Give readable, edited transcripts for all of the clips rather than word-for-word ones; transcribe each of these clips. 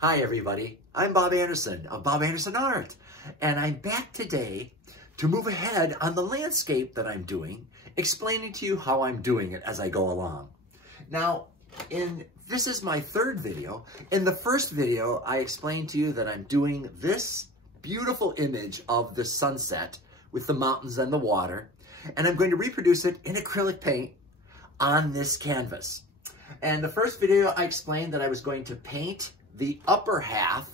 Hi everybody, I'm Bob Anderson of Bob Anderson Art, and I'm back today to move ahead on the landscape that I'm doing, explaining to you how I'm doing it as I go along. Now, this is my third video. In the first video, I explained to you that I'm doing this beautiful image of the sunset with the mountains and the water, and I'm going to reproduce it in acrylic paint on this canvas. And the first video, I explained that I was going to paint the upper half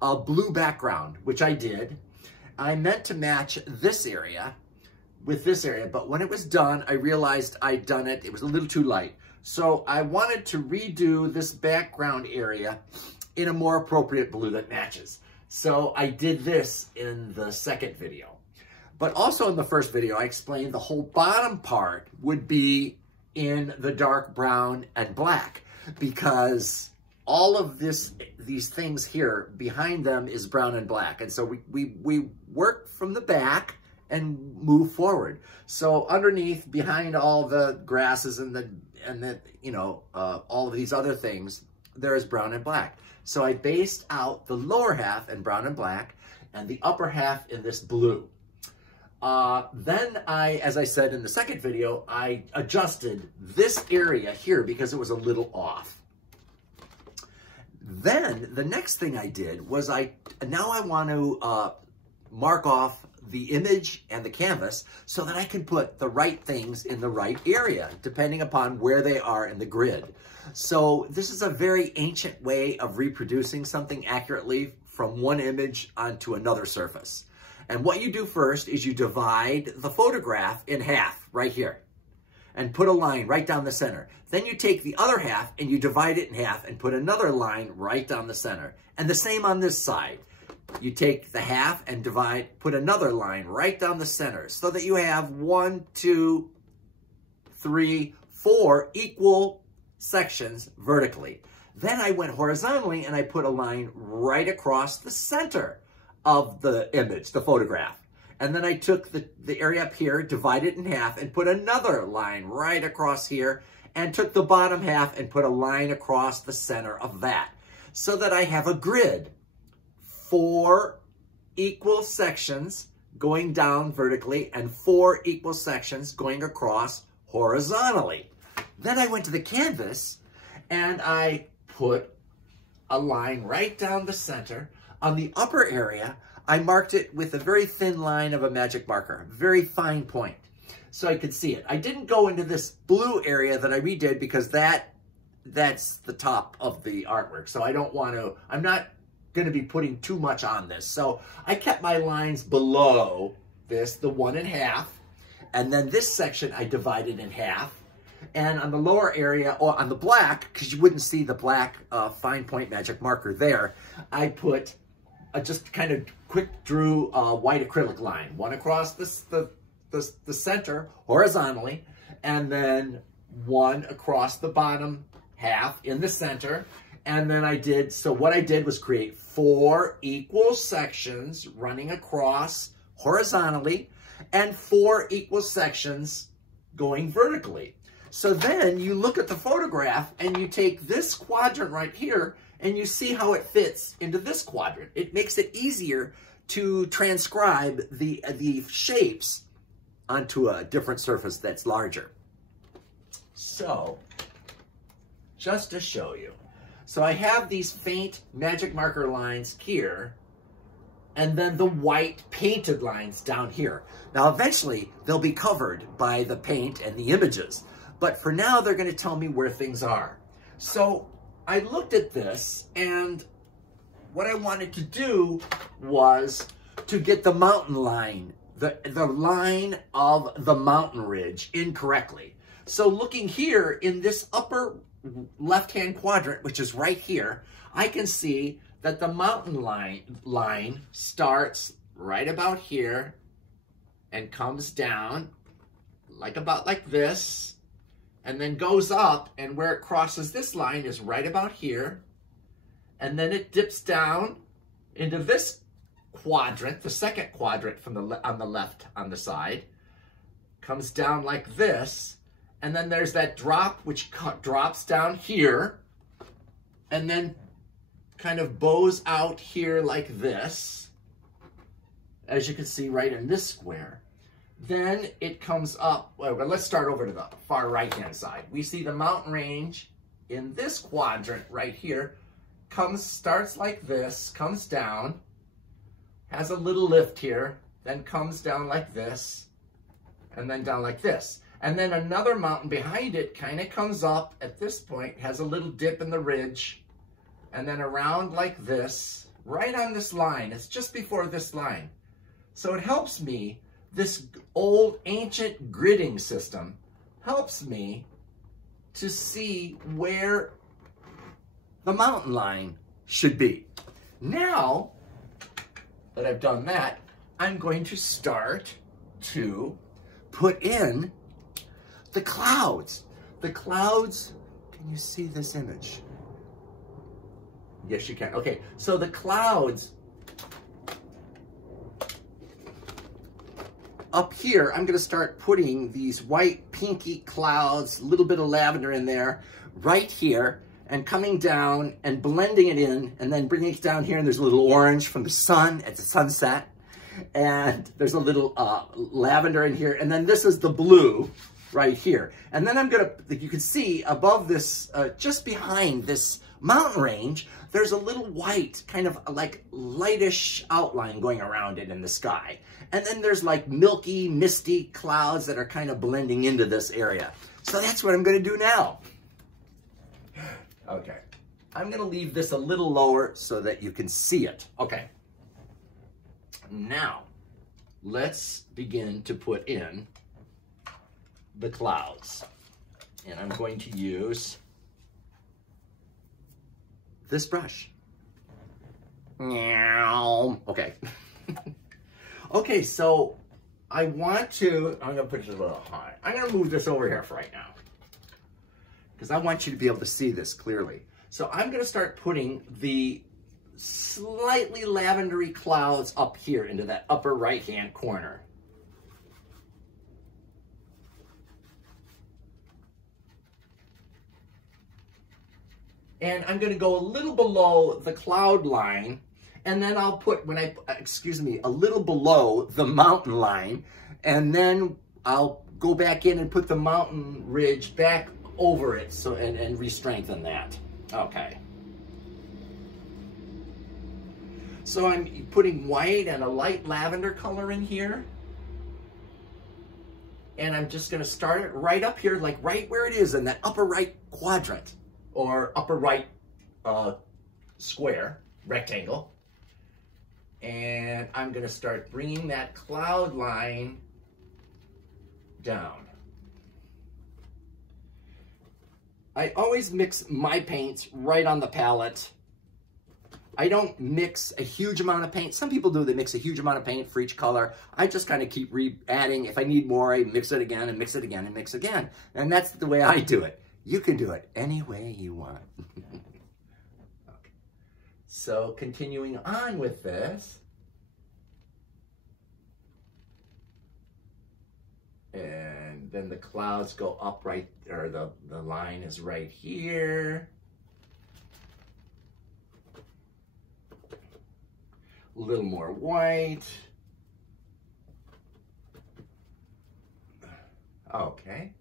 a blue background, which I did. I meant to match this area with this area, but when it was done, I realized I'd done it. It was a little too light. So I wanted to redo this background area in a more appropriate blue that matches. So I did this in the second video. But also in the first video, I explained the whole bottom part would be in the dark brown and black, because all of these things here, behind them is brown and black. And so we work from the back and move forward. So underneath, behind all the grasses and all of these other things, there is brown and black. So I based out the lower half in brown and black and the upper half in this blue. Then as I said in the second video, I adjusted this area here because it was a little off. Then the next thing I did was now I want to mark off the image and the canvas so that I can put the right things in the right area, depending upon where they are in the grid. So this is a very ancient way of reproducing something accurately from one image onto another surface. And what you do first is you divide the photograph in half right here and put a line right down the center. Then you take the other half and you divide it in half and put another line right down the center. And the same on this side. You take the half and put another line right down the center so that you have 1, 2, 3, 4 equal sections vertically. Then I went horizontally and I put a line right across the center of the image, the photograph. And then I took the area up here, divided it in half, and put another line right across here, and took the bottom half and put a line across the center of that, so that I have a grid. 4 equal sections going down vertically, and 4 equal sections going across horizontally. Then I went to the canvas, and I put a line right down the center. On the upper area, I marked it with a very thin line of a magic marker, very fine point, so I could see it. I didn't go into this blue area that I redid because that's the top of the artwork. So I'm not going to be putting too much on this. So I kept my lines below this, the 1 1/2, and then this section I divided in half. And on the lower area, or on the black, because you wouldn't see the black fine point magic marker there, I put just kind of quick drew a white acrylic line, one across the center horizontally, and then one across the bottom half in the center. And then what I did was create 4 equal sections running across horizontally and 4 equal sections going vertically. So then you look at the photograph and you take this quadrant right here and you see how it fits into this quadrant. It makes it easier to transcribe the shapes onto a different surface that's larger. So, just to show you. So I have these faint magic marker lines here, and then the white painted lines down here. Now eventually they'll be covered by the paint and the images, but for now they're going to tell me where things are. So I looked at this, and what I wanted to do was to get the mountain line, the line of the mountain ridge incorrectly. So looking here in this upper left-hand quadrant, which is right here, I can see that the mountain line starts right about here and comes down about like this, and then goes up, and where it crosses this line is right about here, and then it dips down into this quadrant, the second quadrant from on the left on the side, comes down like this, and then there's that drop which drops down here, and then kind of bows out here like this, as you can see right in this square. Then it comes up, well, let's start over to the far right-hand side. We see the mountain range in this quadrant right here, starts like this, comes down, has a little lift here, then comes down like this, and then down like this. And then another mountain behind it kind of comes up at this point, has a little dip in the ridge, and then around like this, right on this line. It's just before this line. So it helps me, this old ancient gridding system helps me to see where the mountain line should be. Now that I've done that, I'm going to start to put in the clouds. The clouds, can you see this image? Yes, you can. Okay, so the clouds up here, I'm gonna start putting these white pinky clouds, a little bit of lavender in there, right here, and coming down and blending it in, and then bringing it down here, and there's a little orange from the sun at the sunset, and there's a little lavender in here, and then this is the blue right here. And then I'm gonna, you can see above this, just behind this mountain range, there's a little white, kind of like lightish outline going around it in the sky. And then there's like milky, misty clouds that are kind of blending into this area. So that's what I'm gonna do now. Okay, I'm gonna leave this a little lower so that you can see it. Okay, now let's begin to put in the clouds. And I'm going to use this brush. Okay. Okay, so I want to, I'm gonna put this a little high. I'm gonna move this over here for right now, because I want you to be able to see this clearly. So I'm gonna start putting the slightly lavendery clouds up here into that upper right-hand corner. And I'm gonna go a little below the cloud line, and then I'll put, a little below the mountain line, and then I'll go back in and put the mountain ridge back over it, so and re-strengthen that. Okay. So I'm putting white and a light lavender color in here. And I'm just gonna start it right up here, like right where it is in that upper right quadrant, or upper right square, rectangle. And I'm gonna start bringing that cloud line down. I always mix my paints right on the palette. I don't mix a huge amount of paint. Some people do, they mix a huge amount of paint for each color. I just kind of keep adding. If I need more, I mix it again and mix it again and mix again. And that's the way I do it. You can do it any way you want. Okay. So continuing on with this. And then the clouds go up right, or the line is right here. A little more white. Okay.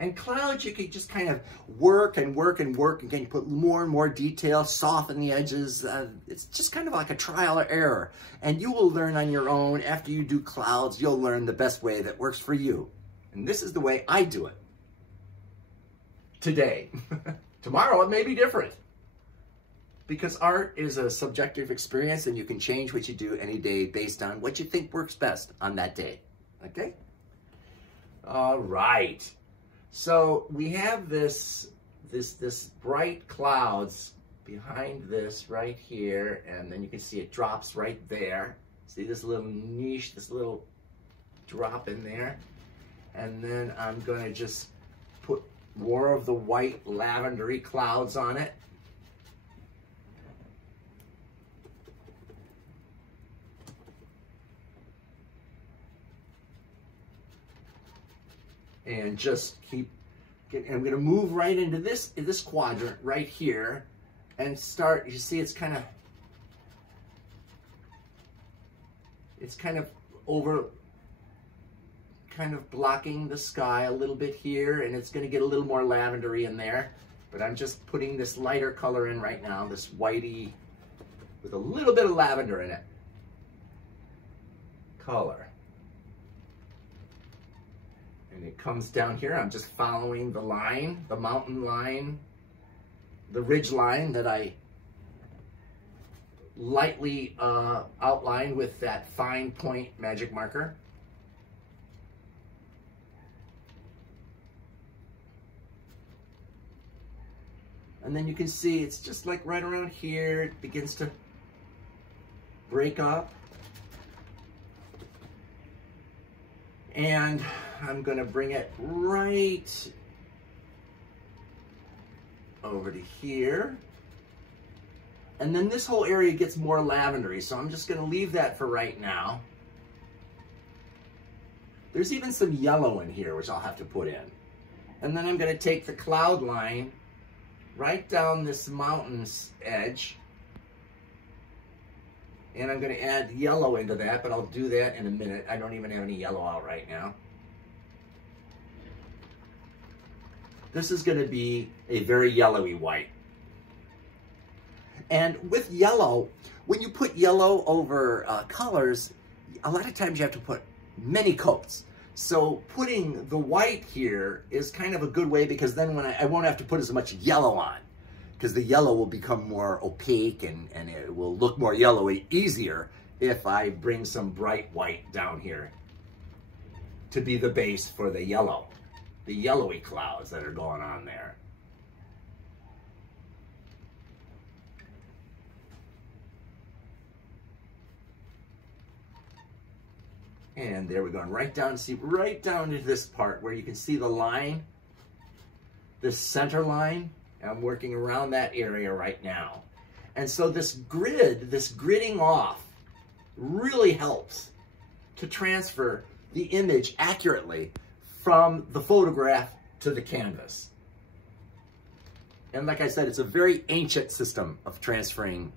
And clouds, you can just kind of work and work and work, and can put more and more detail, soften the edges. It's just kind of like a trial or error. And you will learn on your own. After you do clouds, you'll learn the best way that works for you. And this is the way I do it today. Tomorrow it may be different, because art is a subjective experience, and you can change what you do any day based on what you think works best on that day. Okay? All right. So we have this bright clouds behind this right here, and then you can see it drops right there. See this little niche, this little drop in there? And then I'm going to just put more of the white lavendery clouds on it. And just I'm going to move right into this quadrant right here and start. You see, it's kind of blocking the sky a little bit here, and it's going to get a little more lavendery in there. But I'm just putting this lighter color in right now, this whitey with a little bit of lavender in it. Color. And it comes down here. I'm just following the line, the mountain line, the ridge line that I lightly outlined with that fine point magic marker. And then you can see it's just like right around here, it begins to break up. And I'm going to bring it right over to here. And then this whole area gets more lavendery, so I'm just going to leave that for right now. There's even some yellow in here, which I'll have to put in. And then I'm going to take the cloud line right down this mountain's edge. And I'm going to add yellow into that, but I'll do that in a minute. I don't even have any yellow out right now. This is going to be a very yellowy white. And with yellow, when you put yellow over colors, a lot of times you have to put many coats. So putting the white here is kind of a good way, because then when I won't have to put as much yellow on, because the yellow will become more opaque and it will look more yellowy easier if I bring some bright white down here to be the base for the yellowy clouds that are going on there. And there we're going right down, see right down to this part where you can see the line, this center line. I'm working around that area right now. And so this gridding off really helps to transfer the image accurately from the photograph to the canvas. And like I said, it's a very ancient system of transferring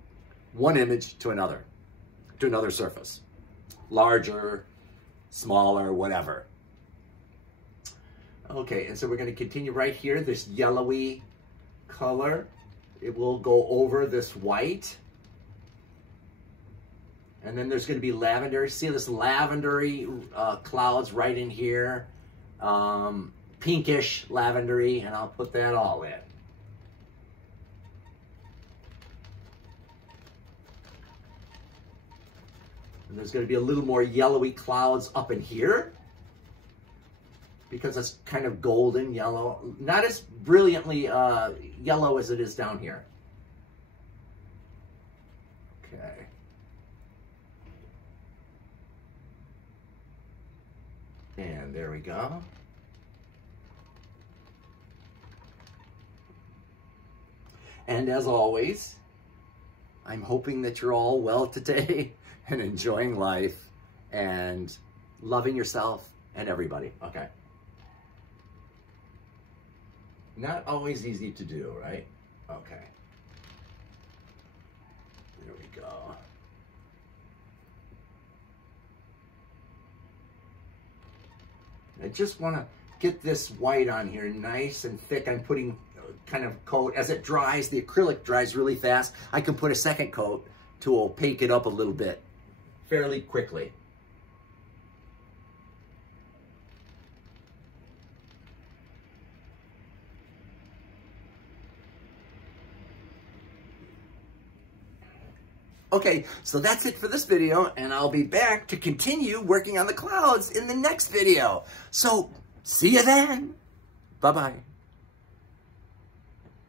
one image to another surface. Larger, smaller, whatever. Okay, and so we're going to continue right here, this yellowy color. It will go over this white. And then there's going to be lavender. See this lavendery clouds right in here. Pinkish lavendery, and I'll put that all in. And there's going to be a little more yellowy clouds up in here, because it's kind of golden yellow. Not as brilliantly yellow as it is down here. Okay. And there we go. And as always, I'm hoping that you're all well today and enjoying life and loving yourself and everybody. Okay. Not always easy to do, right? Okay. There we go. I just want to get this white on here nice and thick. I'm putting kind of coat. As it dries, the acrylic dries really fast. I can put a second coat to opaque it up a little bit fairly quickly. Okay, so that's it for this video, and I'll be back to continue working on the clouds in the next video. So, see you then. Bye-bye.